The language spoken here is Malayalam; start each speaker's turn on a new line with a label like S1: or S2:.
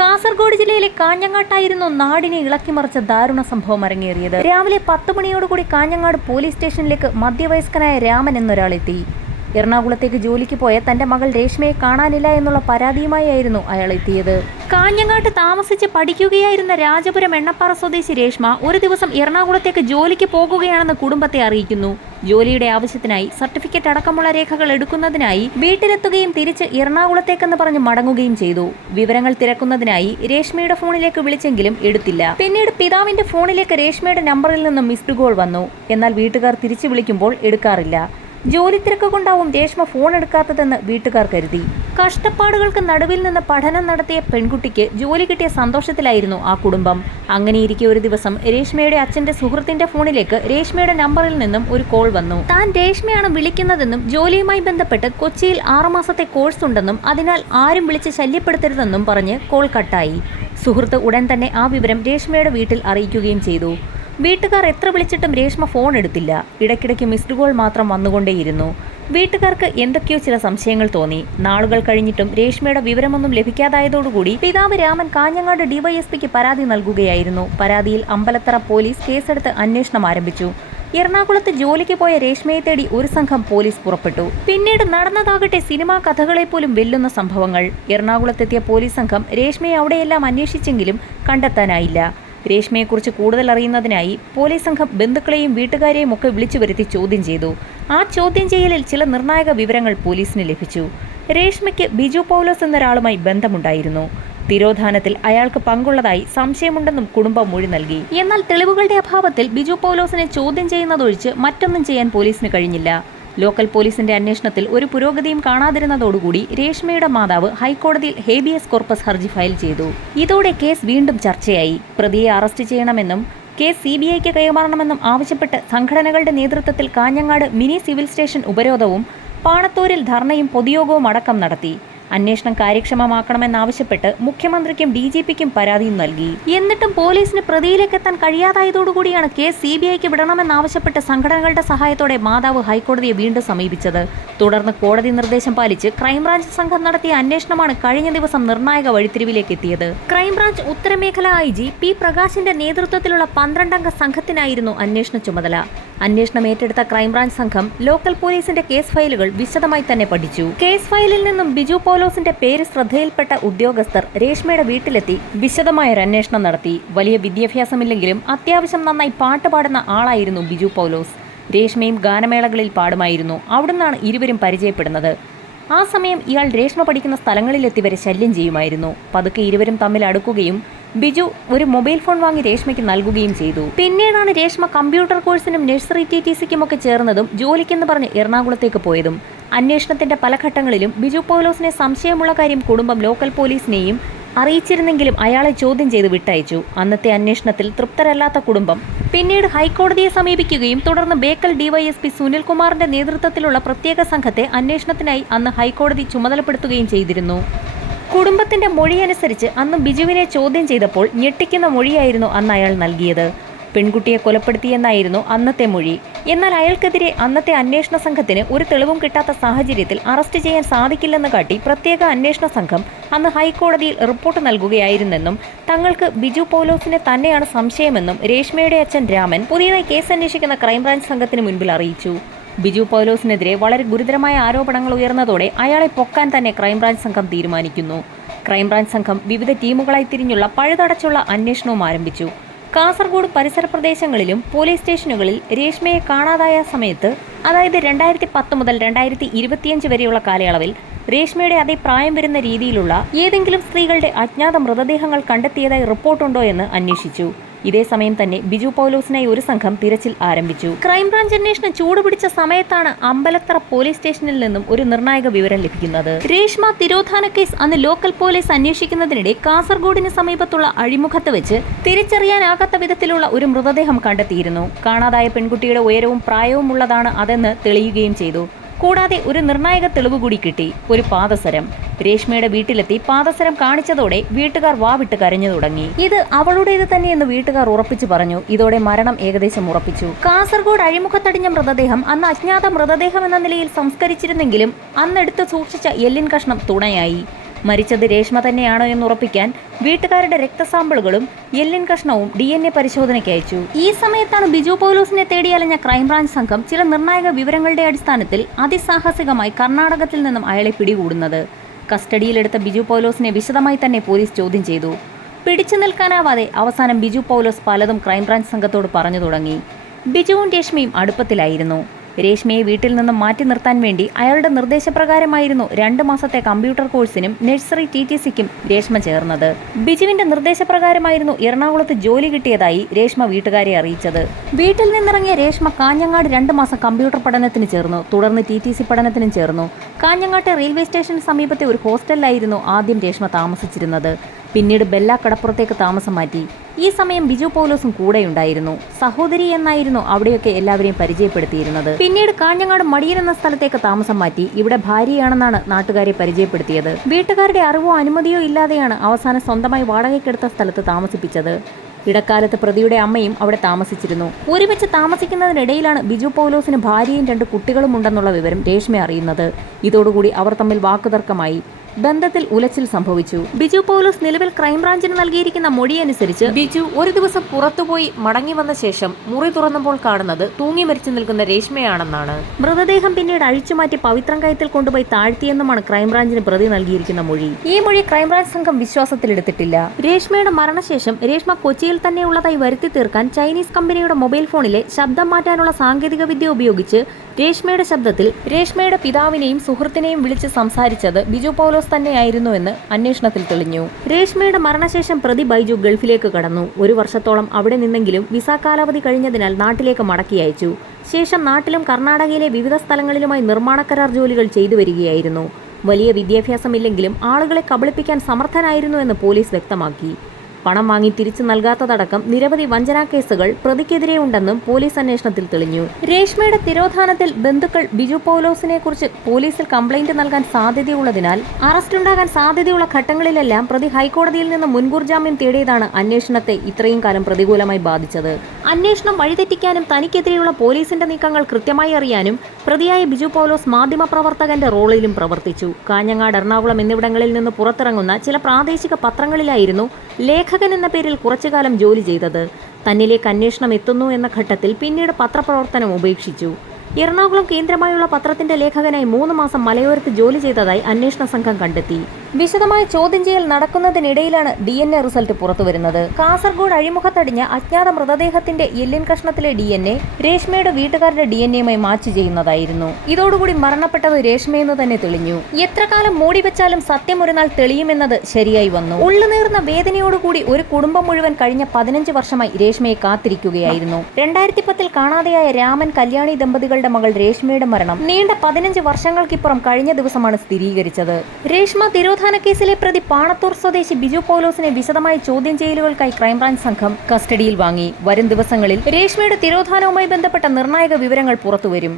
S1: കാസർഗോഡ് ജില്ലയിലെ കാഞ്ഞങ്ങാട്ടായിരുന്നു നാടിനെ ഇളക്കിമറിച്ച ദാരുണ സംഭവം അരങ്ങേറിയത്. രാവിലെ പത്ത് മണിയോടുകൂടി കാഞ്ഞങ്ങാട് പോലീസ് സ്റ്റേഷനിലേക്ക് മധ്യവയസ്കനായ രാമൻ എന്നൊരാളെത്തി എറണാകുളത്തേക്ക് ജോലിക്ക് പോയ തന്റെ മകൾ രേഷ്മയെ കാണാനില്ല എന്നുള്ള പരാതിയുമായിരുന്നു അയാൾ എത്തിയത്. കാഞ്ഞങ്ങാട്ട് താമസിച്ച് പഠിക്കുകയായിരുന്ന രാജപുരം എണ്ണപ്പാറ സ്വദേശി രേഷ്മ ഒരു ദിവസം എറണാകുളത്തേക്ക് ജോലിക്ക് പോകുകയാണെന്ന് കുടുംബത്തെ അറിയിക്കുന്നു. ജോലിയുടെ ആവശ്യത്തിനായി സർട്ടിഫിക്കറ്റ് അടക്കമുള്ള രേഖകൾ എടുക്കുന്നതിനായി വീട്ടിലെത്തുകയും തിരിച്ച് എറണാകുളത്തേക്കെന്ന് പറഞ്ഞ് മടങ്ങുകയും ചെയ്തു. വിവരങ്ങൾ തിരക്കുന്നതിനായി രേഷ്മയുടെ ഫോണിലേക്ക് വിളിച്ചെങ്കിലും എടുത്തില്ല. പിന്നീട് പിതാവിന്റെ ഫോണിലേക്ക് രേഷ്മയുടെ നമ്പറിൽ നിന്നും മിസ്ഡ് കോൾ വന്നു. എന്നാൽ വീട്ടുകാർ തിരിച്ചു വിളിക്കുമ്പോൾ എടുക്കാറില്ല. ജോലി തിരക്ക് കൊണ്ടാവും രേഷ്മ ഫോൺ എടുക്കാത്തതെന്ന് വീട്ടുകാർ കരുതി. കഷ്ടപ്പാടുകൾക്ക് നടുവിൽ നിന്ന് പഠനം നടത്തിയ പെൺകുട്ടിക്ക് ജോലി കിട്ടിയ സന്തോഷത്തിലായിരുന്നു ആ കുടുംബം. അങ്ങനെയിരിക്കെ ഒരു ദിവസം രേഷ്മയുടെ അച്ഛന്റെ സുഹൃത്തിന്റെ ഫോണിലേക്ക് രേഷ്മയുടെ നമ്പറിൽ നിന്നും ഒരു കോൾ വന്നു. താൻ രേഷ്മയാണ് വിളിക്കുന്നതെന്നും ജോലിയുമായി ബന്ധപ്പെട്ട് കൊച്ചിയിൽ ആറുമാസത്തെ കോഴ്സ് ഉണ്ടെന്നും അതിനാൽ ആരും വിളിച്ച് ശല്യപ്പെടുത്തരുതെന്നും പറഞ്ഞ് കോൾ കട്ടായി. സുഹൃത്ത് ഉടൻ തന്നെ ആ വിവരം രേഷ്മയുടെ വീട്ടിൽ അറിയിക്കുകയും ചെയ്തു. വീട്ടുകാർ എത്ര വിളിച്ചിട്ടും രേഷ്മ ഫോൺ എടുത്തില്ല. ഇടയ്ക്കിടയ്ക്ക് മിസ്ഡ് കോൾ മാത്രം വന്നുകൊണ്ടേയിരുന്നു. വീട്ടുകാർക്ക് എന്തൊക്കെയോ ചില സംശയങ്ങൾ തോന്നി. നാളുകൾ കഴിഞ്ഞിട്ടും രേഷ്മയുടെ വിവരമൊന്നും ലഭിക്കാതായതോടുകൂടി പിതാവ് രാമൻ കാഞ്ഞങ്ങാട് ഡിവൈഎസ്പിക്ക് പരാതി നൽകുകയായിരുന്നു. പരാതിയിൽ അമ്പലത്തറ പോലീസ് കേസെടുത്ത് അന്വേഷണം ആരംഭിച്ചു. എറണാകുളത്ത് ജോലിക്ക് പോയ രേഷ്മയെ തേടി ഒരു സംഘം പോലീസ് പുറപ്പെട്ടു. പിന്നീട് നടന്നതാകട്ടെ സിനിമാ കഥകളെ പോലും വെല്ലുന്ന സംഭവങ്ങൾ. എറണാകുളത്തെത്തിയ പോലീസ് സംഘം രേഷ്മയെ അവിടെയെല്ലാം അന്വേഷിച്ചെങ്കിലും കണ്ടെത്താനായില്ല. രേഷ്മയെക്കുറിച്ച് കൂടുതൽ അറിയുന്നതിനായി പോലീസ് സംഘം ബന്ധുക്കളെയും വീട്ടുകാരെയും ഒക്കെ വിളിച്ചു വരുത്തി ചോദ്യം ചെയ്തു. ആ ചോദ്യം ചെയ്യലിൽ ചില നിർണായക വിവരങ്ങൾ പോലീസിന് ലഭിച്ചു. രേഷ്മയ്ക്ക് ബിജു പൗലോസ് എന്നൊരാളുമായി ബന്ധമുണ്ടായിരുന്നു. തിരോധാനത്തിൽ അയാൾക്ക് പങ്കുള്ളതായി സംശയമുണ്ടെന്നും കുടുംബം മൊഴി നൽകി. എന്നാൽ തെളിവുകളുടെ അഭാവത്തിൽ ബിജു പൗലോസിനെ ചോദ്യം ചെയ്യുന്നതൊഴിച്ച് മറ്റൊന്നും ചെയ്യാൻ പോലീസിന് കഴിഞ്ഞില്ല. ലോക്കൽ പോലീസിന്റെ അന്വേഷണത്തിൽ ഒരു പുരോഗതിയും കാണാതിരുന്നതോടുകൂടി രേഷ്മയുടെ മാതാവ് ഹൈക്കോടതിയിൽ ഹേബിയസ് കോർപ്പസ് ഹർജി ഫയൽ ചെയ്തു. ഇതോടെ കേസ് വീണ്ടും ചർച്ചയായി. പ്രതിയെ അറസ്റ്റ് ചെയ്യണമെന്നും കേസ് സി ബി ഐക്ക് കൈമാറണമെന്നും ആവശ്യപ്പെട്ട് സംഘടനകളുടെ നേതൃത്വത്തിൽ കാഞ്ഞങ്ങാട് മിനി സിവിൽ സ്റ്റേഷൻ ഉപരോധവും പാണത്തൂരിൽ ധർണയും പൊതുയോഗവും അടക്കം നടത്തി. അന്വേഷണം കാര്യക്ഷമമാക്കണമെന്നാവശ്യപ്പെട്ട് മുഖ്യമന്ത്രിക്കും ഡി ജി പിക്കും പരാതിയും നൽകി. എന്നിട്ടും പോലീസിന് പ്രതിയിലേക്ക് എത്താൻ കഴിയാതായതോടുകൂടിയാണ് കേസ് സി ബി ഐക്ക് വിടണമെന്നാവശ്യപ്പെട്ട് സംഘടനകളുടെ സഹായത്തോടെ മാതാവ് ഹൈക്കോടതിയെ വീണ്ടും സമീപിച്ചത്. തുടർന്ന് കോടതി നിർദ്ദേശം പാലിച്ച് ക്രൈംബ്രാഞ്ച് സംഘം നടത്തിയ അന്വേഷണമാണ് കഴിഞ്ഞ ദിവസം നിർണായക വഴിത്തിരിവിലേക്ക് എത്തിയത്. ക്രൈംബ്രാഞ്ച് ഉത്തരമേഖല ഐ ജി പി പ്രകാശിന്റെ നേതൃത്വത്തിലുള്ള പന്ത്രണ്ടംഗ സംഘത്തിനായിരുന്നു അന്വേഷണ ചുമതല. അന്വേഷണം ഏറ്റെടുത്ത ക്രൈംബ്രാഞ്ച് സംഘം ലോക്കൽ പോലീസിന്റെ കേസ് ഫയലുകൾ വിശദമായി തന്നെ പഠിച്ചു. കേസ് ഫയലിൽ നിന്നും ബിജു പോലോസിന്റെ പേര് ശ്രദ്ധയിൽപ്പെട്ട ഉദ്യോഗസ്ഥർ രേഷ്മയുടെ വീട്ടിലെത്തി വിശദമായ ഒരു അന്വേഷണം നടത്തി. വലിയ വിദ്യാഭ്യാസമില്ലെങ്കിലും അത്യാവശ്യം നന്നായി പാട്ട് പാടുന്ന ആളായിരുന്നു ബിജു പൗലോസ്. രേഷ്മയും ഗാനമേളകളിൽ പാടുമായിരുന്നു. അവിടുന്നാണ് ഇരുവരും പരിചയപ്പെടുന്നത്. ആ സമയം ഇയാൾ രേഷ്മ പഠിക്കുന്ന സ്ഥലങ്ങളിലെത്തി വരെ ശല്യം ചെയ്യുമായിരുന്നു. പതുക്കെ ഇരുവരും തമ്മിൽ അടുക്കുകയും ബിജു ഒരു മൊബൈൽ ഫോൺ വാങ്ങി രേഷ്മയ്ക്ക് നൽകുകയും ചെയ്തു. പിന്നീടാണ് രേഷ്മ കമ്പ്യൂട്ടർ കോഴ്സിനും നഴ്സറി ടി ടി സിക്കും ഒക്കെ ചേർന്നതും ജോലിക്കെന്ന് പറഞ്ഞ് എറണാകുളത്തേക്ക് പോയതും. അന്വേഷണത്തിന്റെ പല ഘട്ടങ്ങളിലും ബിജു പൗലോസിനെ സംശയമുള്ള കാര്യം കുടുംബം ലോക്കൽ പോലീസിനെയും അറിയിച്ചിരുന്നെങ്കിലും അയാളെ ചോദ്യം ചെയ്ത് വിട്ടയച്ചു. അന്നത്തെ അന്വേഷണത്തിൽ തൃപ്തരല്ലാത്ത കുടുംബം പിന്നീട് ഹൈക്കോടതിയെ സമീപിക്കുകയും തുടർന്ന് ബേക്കൽ ഡിവൈഎസ്പി സുനിൽകുമാറിന്റെ നേതൃത്വത്തിലുള്ള പ്രത്യേക സംഘത്തെ അന്വേഷണത്തിനായി അന്ന് ഹൈക്കോടതി ചുമതലപ്പെടുത്തുകയും ചെയ്തിരുന്നു. കുടുംബത്തിന്റെ മൊഴിയനുസരിച്ച് അന്ന് ബിജുവിനെ ചോദ്യം ചെയ്തപ്പോൾ ഞെട്ടിക്കുന്ന മൊഴിയായിരുന്നു അന്ന് അയാൾ നൽകിയത്. പെൺകുട്ടിയെ കൊലപ്പെടുത്തിയെന്നായിരുന്നു അന്നത്തെ മൊഴി. എന്നാൽ അയാൾക്കെതിരെ അന്നത്തെ അന്വേഷണ സംഘത്തിന് ഒരു തെളിവും കിട്ടാത്ത സാഹചര്യത്തിൽ അറസ്റ്റ് ചെയ്യാൻ സാധിക്കില്ലെന്ന് കാട്ടി പ്രത്യേക അന്വേഷണ സംഘം അന്ന് ഹൈക്കോടതിയിൽ റിപ്പോർട്ട് നൽകുകയായിരുന്നെന്നും തങ്ങൾക്ക് ബിജു പോലോസിനെ തന്നെയാണ് സംശയമെന്നും രേഷ്മയുടെ അച്ഛൻ രാമൻ പുതിയതായി കേസ് അന്വേഷിക്കുന്ന ക്രൈംബ്രാഞ്ച് സംഘത്തിന് മുൻപിൽ അറിയിച്ചു. ബിജു പൗലോസിനെതിരെ വളരെ ഗുരുതരമായ ആരോപണങ്ങൾ ഉയർന്നതോടെ അയാളെ പൊക്കാൻ തന്നെ ക്രൈംബ്രാഞ്ച് സംഘം തീരുമാനിക്കുന്നു. ക്രൈംബ്രാഞ്ച് സംഘം വിവിധ ടീമുകളായി തിരിഞ്ഞുള്ള പഴുതടച്ചുള്ള അന്വേഷണവും ആരംഭിച്ചു. കാസർഗോഡ് പരിസര പ്രദേശങ്ങളിലും പോലീസ് സ്റ്റേഷനുകളിൽ രേഷ്മയെ കാണാതായ സമയത്ത് അതായത് രണ്ടായിരത്തി പത്ത് മുതൽ രണ്ടായിരത്തി ഇരുപത്തിയഞ്ച് വരെയുള്ള കാലയളവിൽ രേഷ്മയുടെ അതേ പ്രായം വരുന്ന രീതിയിലുള്ള ഏതെങ്കിലും സ്ത്രീകളുടെ അജ്ഞാത മൃതദേഹങ്ങൾ കണ്ടെത്തിയതായി റിപ്പോർട്ടുണ്ടോ എന്ന് അന്വേഷിച്ചു. ഇതേ സമയം തന്നെ ബിജു പൗലോസിനായി ഒരു സംഘം തിരച്ചിൽ ആരംഭിച്ചു. ക്രൈംബ്രാഞ്ച് അന്വേഷണം ചൂടുപിടിച്ച സമയത്താണ് അമ്പലത്തറ പോലീസ് സ്റ്റേഷനിൽ നിന്നും ഒരു നിർണായക വിവരം ലഭിക്കുന്നത്. രേഷ്മ തിരോധാന കേസ് അന്ന് ലോക്കൽ പോലീസ് അന്വേഷിക്കുന്നതിനിടെ കാസർഗോഡിന് സമീപത്തുള്ള അഴിമുഖത്ത് വെച്ച് തിരിച്ചറിയാനാകാത്ത വിധത്തിലുള്ള ഒരു മൃതദേഹം കണ്ടെത്തിയിരുന്നു. കാണാതായ പെൺകുട്ടിയുടെ ഉയരവും പ്രായവും ഉള്ളതാണ് അതെന്ന് തെളിയുകയും ചെയ്തു. കൂടാതെ ഒരു നിർണായക തെളിവ് കൂടി കിട്ടി. ഒരു പാദസരം. രേഷ്മയുടെ വീട്ടിലെത്തി പാദസരം കാണിച്ചതോടെ വീട്ടുകാർ വാവിട്ട് കരഞ്ഞു തുടങ്ങി. ഇത് അവളുടേത് തന്നെയെന്ന് വീട്ടുകാർ ഉറപ്പിച്ചു പറഞ്ഞു. ഇതോടെ മരണം ഏകദേശം ഉറപ്പിച്ചു. കാസർഗോഡ് അഴിമുഖത്തടിഞ്ഞ മൃതദേഹം അന്ന് അജ്ഞാത മൃതദേഹം എന്ന നിലയിൽ സംസ്കരിച്ചിരുന്നെങ്കിലും അന്നെടുത്ത് സൂക്ഷിച്ച എല്ലിൻ കഷ്ണം തുണയായി. മരിച്ചത് രേഷ്മ തന്നെയാണോ എന്ന് ഉറപ്പിക്കാൻ വീട്ടുകാരുടെ രക്തസാമ്പിളുകളും എല്ലിൻ കഷ്ണവും ഡി എൻ എ പരിശോധനയ്ക്ക് അയച്ചു. ഈ സമയത്താണ് ബിജു പൗലോസിനെ തേടിയലഞ്ഞ ക്രൈംബ്രാഞ്ച് സംഘം ചില നിർണായക വിവരങ്ങളുടെ അടിസ്ഥാനത്തിൽ അതിസാഹസികമായി കർണാടകത്തിൽ നിന്നും അയാളെ പിടികൂടുന്നത്. കസ്റ്റഡിയിലെടുത്ത ബിജു പൗലോസിനെ വിശദമായി തന്നെ പോലീസ് ചോദ്യം ചെയ്തു. പിടിച്ചു നിൽക്കാനാവാതെ അവസാനം ബിജു പൗലോസ് പലതും ക്രൈംബ്രാഞ്ച് സംഘത്തോട് പറഞ്ഞു തുടങ്ങി. ബിജുവും രേഷ്മയും അടുപ്പത്തിലായിരുന്നു. രേഷ്മയെ വീട്ടിൽ നിന്നും മാറ്റി നിർത്താൻ വേണ്ടി അയാളുടെ നിർദ്ദേശപ്രകാരമായിരുന്നു രണ്ട് മാസത്തെ കമ്പ്യൂട്ടർ കോഴ്സിനും നഴ്സറി ടി ടി സിക്കും രേഷ്മ ചേർന്നത്. ബിജുവിന്റെ നിർദ്ദേശപ്രകാരമായിരുന്നു എറണാകുളത്ത് ജോലി കിട്ടിയതായി രേഷ്മ വീട്ടുകാരെ അറിയിച്ചത്. വീട്ടിൽ നിന്നിറങ്ങിയ രേഷ്മ കാഞ്ഞങ്ങാട് രണ്ട് മാസം കമ്പ്യൂട്ടർ പഠനത്തിന് ചേർന്നു. തുടർന്ന് ടി ടി സി പഠനത്തിനും ചേർന്നു. കാഞ്ഞങ്ങാട്ടെ റെയിൽവേ സ്റ്റേഷന് സമീപത്തെ ഒരു ഹോസ്റ്റലിലായിരുന്നു ആദ്യം രേഷ്മ താമസിച്ചിരുന്നത്. പിന്നീട് ബെല്ല കടപ്പുറത്തേക്ക് താമസം മാറ്റി. ഈ സമയം ബിജു പൗലോസും കൂടെയുണ്ടായിരുന്നു. സഹോദരി എന്നായിരുന്നു അവിടെയൊക്കെ എല്ലാവരെയും പരിചയപ്പെടുത്തിയിരുന്നത്. പിന്നീട് കാഞ്ഞങ്ങാട് മടിയൻ എന്ന സ്ഥലത്തേക്ക് താമസം മാറ്റി. ഇവിടെ ഭാര്യയാണെന്നാണ് നാട്ടുകാരെ പരിചയപ്പെടുത്തിയത്. വീട്ടുകാരുടെ അറിവോ അനുമതിയോ ഇല്ലാതെയാണ് അവസാനം സ്വന്തമായി വാടകയ്ക്കെടുത്ത സ്ഥലത്ത് താമസിപ്പിച്ചത്. ഇടക്കാലത്ത് പ്രതിയുടെ അമ്മയും അവിടെ താമസിച്ചിരുന്നു. ഒരുമിച്ച് താമസിക്കുന്നതിനിടയിലാണ് ബിജു പൗലോസിന് ഭാര്യയും രണ്ട് കുട്ടികളും ഉണ്ടെന്നുള്ള വിവരം രേഷ്മ അറിയുന്നത്. ഇതോടുകൂടി അവർ തമ്മിൽ വാക്കുതർക്കമായി. ബന്ധത്തിൽ ഉലച്ചിൽ സംഭവിച്ചു. ബിജു പോലീസ് നിലവിൽ ക്രൈംബ്രാഞ്ചിന് നൽകിയിരിക്കുന്ന മൊഴിയനുസരിച്ച് ബിജു ഒരു ദിവസം പുറത്തുപോയി മടങ്ങി വന്ന ശേഷം മുറി തുറന്നപ്പോൾ കാണുന്നത് തൂങ്ങി മരിച്ചു നിൽക്കുന്ന രേഷ്മയാണെന്നാണ്. മൃതദേഹം പിന്നീട് അഴിച്ചുമാറ്റി പവിത്രം കയത്തിൽ കൊണ്ടുപോയി താഴ്ത്തിയെന്നുമാണ് ക്രൈംബ്രാഞ്ചിന് പ്രതി നൽകിയിരിക്കുന്ന മൊഴി. ഈ മൊഴി ക്രൈംബ്രാഞ്ച് സംഘം വിശ്വാസത്തിലെടുത്തിട്ടില്ല. രേഷ്മയുടെ മരണശേഷം രേഷ്മ കൊച്ചിയിൽ തന്നെയുള്ളതായി വരുത്തി തീർക്കാൻ ചൈനീസ് കമ്പനിയുടെ മൊബൈൽ ഫോണിലെ ശബ്ദം മാറ്റാനുള്ള സാങ്കേതിക വിദ്യ ഉപയോഗിച്ച് രേഷ്മയുടെ ശബ്ദത്തിൽ രേഷ്മയുടെ പിതാവിനെയും സുഹൃത്തിനെയും വിളിച്ച് സംസാരിച്ചത് ബിജു പൗലോസ് തന്നെയായിരുന്നുവെന്ന് അന്വേഷണത്തിൽ തെളിഞ്ഞു. രേഷ്മയുടെ മരണശേഷം പ്രതി ബൈജു ഗൾഫിലേക്ക് കടന്നു. ഒരു വർഷത്തോളം അവിടെ നിന്നെങ്കിലും വിസ കാലാവധി കഴിഞ്ഞതിനാൽ നാട്ടിലേക്ക് മടക്കി അയച്ചു. ശേഷം നാട്ടിലും കർണാടകയിലെ വിവിധ സ്ഥലങ്ങളിലുമായി നിർമ്മാണ കരാർ ജോലികൾ ചെയ്തു വരികയായിരുന്നു. വലിയ വിദ്യാഭ്യാസമില്ലെങ്കിലും ആളുകളെ കബളിപ്പിക്കാൻ സമർത്ഥനായിരുന്നു എന്ന് പോലീസ് വ്യക്തമാക്കി. പണം വാങ്ങി തിരിച്ചു നൽകാത്തതടക്കം നിരവധി വഞ്ചനാ കേസുകൾ പ്രതിക്കെതിരെ ഉണ്ടെന്നും പോലീസ് അന്വേഷണത്തിൽ തെളിഞ്ഞു. രേഷ്മയുടെ തിരോധാനത്തിൽ ബന്ധുക്കൾ ബിജു പൗലോസിനെ കുറിച്ച് പോലീസിൽ കംപ്ലൈന്റ് നൽകാൻ സാധ്യതയുള്ളതിനാൽ അറസ്റ്റുണ്ടാകാൻ സാധ്യതയുള്ള ഘട്ടങ്ങളിലെല്ലാം പ്രതി ഹൈക്കോടതിയിൽ നിന്ന് മുൻകൂർ ജാമ്യം തേടിയതാണ് അന്വേഷണത്തെ ഇത്രയും കാലം പ്രതികൂലമായി ബാധിച്ചത്. അന്വേഷണം വഴിതെറ്റിക്കാനും തനിക്കെതിരെയുള്ള പോലീസിന്റെ നീക്കങ്ങൾ കൃത്യമായി അറിയാനും പ്രതിയായ ബിജു പൗലോസ് മാധ്യമപ്രവർത്തകന്റെ റോളിലും പ്രവർത്തിച്ചു. കാഞ്ഞങ്ങാട് എറണാകുളം എന്നിവിടങ്ങളിൽ നിന്ന് പുറത്തിറങ്ങുന്ന ചില പ്രാദേശിക പത്രങ്ങളിലായിരുന്നു ലേഖകൻ എന്ന പേരിൽ കുറച്ചുകാലം ജോലി ചെയ്തത് തന്നിലേക്ക് അന്വേഷണം എത്തുന്നു എന്ന ഘട്ടത്തിൽ പിന്നീട് പത്രപ്രവർത്തനം ഉപേക്ഷിച്ചു. എറണാകുളം കേന്ദ്രമായുള്ള പത്രത്തിന്റെ ലേഖകനായി മൂന്ന് മാസം മലയോരത്ത് ജോലി ചെയ്തതായി അന്വേഷണ സംഘം കണ്ടെത്തി. വിശദമായ ചോദ്യം ചെയ്യൽ നടക്കുന്നതിനിടയിലാണ് ഡി എൻ എ റിസൾട്ട് പുറത്തുവരുന്നത്. കാസർഗോഡ് അഴിമുഖത്തടിഞ്ഞ അജ്ഞാത മൃതദേഹത്തിന്റെ എല്ലിൻ കഷ്ണത്തിലെ ഡി എൻ എ രേഷ്മയുടെ വീട്ടുകാരുടെ ഡി എൻ എയുമായി മാച്ച് ചെയ്യുന്നതായിരുന്നു. ഇതോടുകൂടി മരണപ്പെട്ടത് രേഷ്മയെന്ന് തന്നെ തെളിഞ്ഞു. എത്ര കാലം മൂടിവെച്ചാലും സത്യം ഒരു നാൾ തെളിയുമെന്നത് ശരിയായി വന്നു. ഉള്ളുനീർന്ന വേദനയോടുകൂടി ഒരു കുടുംബം മുഴുവൻ കഴിഞ്ഞ പതിനഞ്ച് വർഷമായി രേഷ്മയെ കാത്തിരിക്കുകയായിരുന്നു. രണ്ടായിരത്തി പത്തിൽ കാണാതെയായ രാമൻ കല്യാണി ദമ്പതികളുടെ മകൾ രേഷ്മയുടെ മരണം നീണ്ട പതിനഞ്ച് വർഷങ്ങൾക്കിപ്പുറം കഴിഞ്ഞ ദിവസമാണ് സ്ഥിരീകരിച്ചത്. രേഷ്മ തിരോധാന കേസിലെ പ്രതി പാണത്തൂർ സ്വദേശി ബിജു പൗലോസിനെ വിശദമായ ചോദ്യം ചെയ്യലുകൾക്കായി ക്രൈംബ്രാഞ്ച് സംഘം കസ്റ്റഡിയിൽ വാങ്ങി. വരും ദിവസങ്ങളിൽ രേഷ്മയുടെ തിരോധാനവുമായി ബന്ധപ്പെട്ട നിർണായക വിവരങ്ങൾ പുറത്തുവരും.